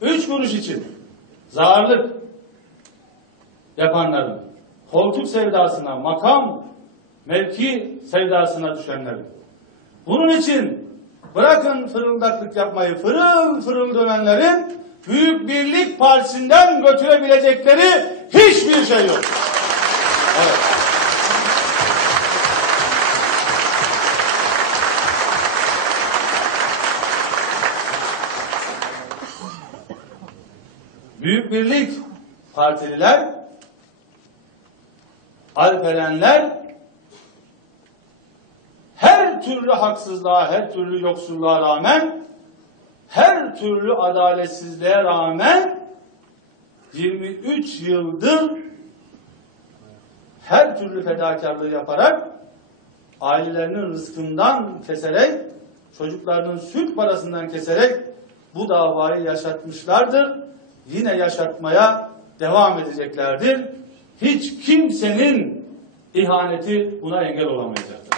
üç kuruş için zararlık yapanların, koltuk sevdasına, makam, mevki sevdasına düşenlerin. Bunun için bırakın fırıldaklık yapmayı, fırıl fırıl dönenlerin Büyük Birlik Partisi'nden götürebilecekleri hiçbir şey yok. Büyük Birlik Partililer, Alperenler her türlü haksızlığa, her türlü yoksulluğa rağmen, her türlü adaletsizliğe rağmen 23 yıldır her türlü fedakarlığı yaparak ailelerinin rızkından keserek, çocuklarının süt parasından keserek bu davayı yaşatmışlardır. Yine yaşatmaya devam edeceklerdir. Hiç kimsenin ihaneti buna engel olamayacak.